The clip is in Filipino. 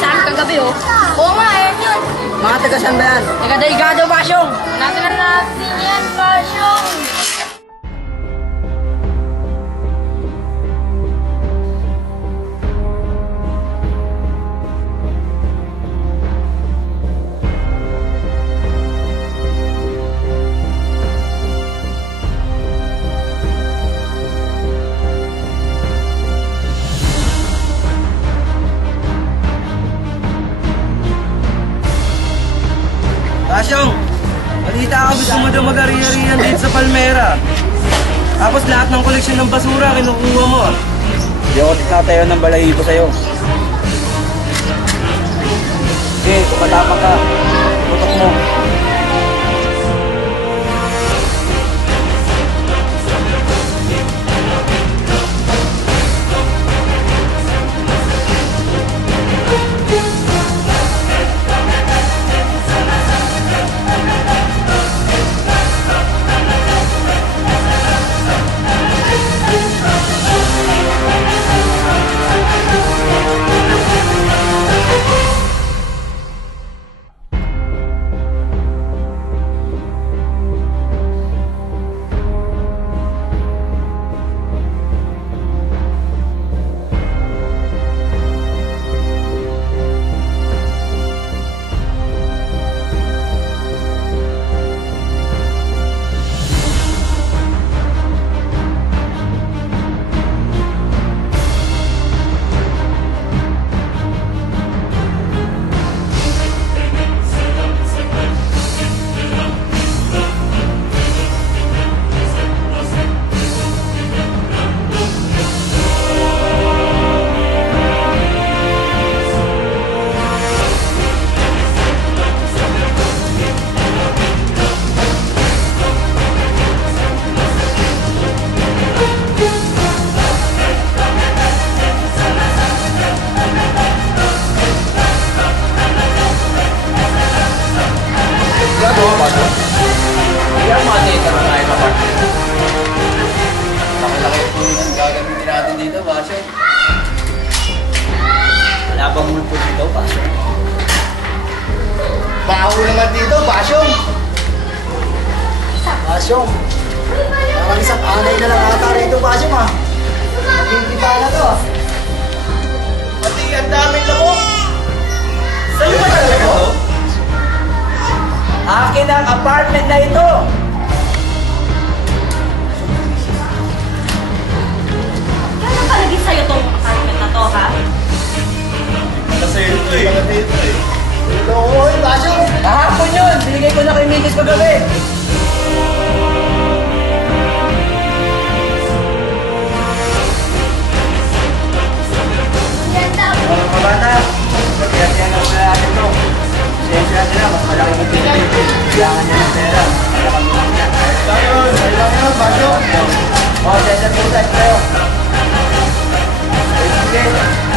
sa akin kagabi, oh. Oo nga, eh, yun. Mga taga saan ba yan? Taga Delgado, Basyong. Natin na natin yan, Basyong. Basyong, balita ka gusto mo daw mag-ari-arihan dito sa Palmera. Tapos lahat ng koleksyon ng basura kinukuha mo. Hindi ako tatayo ng balahibo sa'yo. Sige, kumatama ka. Putok mo. Kaya mga data na tayo na partner. Laki-laki po yung gagamitin natin dito, Basyo. Wala bang mulpo dito, Basyo? Baho naman dito, Basyong! Basyong! Parang isang anay na lang ata rito, Basyong ha! Nagigiba na to. Pati ang daming labo! Sa'yo ba talaga to? Akin ang apartment na ito! Kailan palagi sa'yo tong apartment na to, ha? Kasi ito eh. Loko, Basyong! Kahapon yun! Binigay ko na kay Mikis kagabi! Mga kabata, pagkakasyan na pala natin ito. Siyensya nila, mas malaki mo pinipin. Kailangan niya ng pera. Malaki mo lang yan. Kailangan yun, Basyong! O, siyensya po tayo. Sige.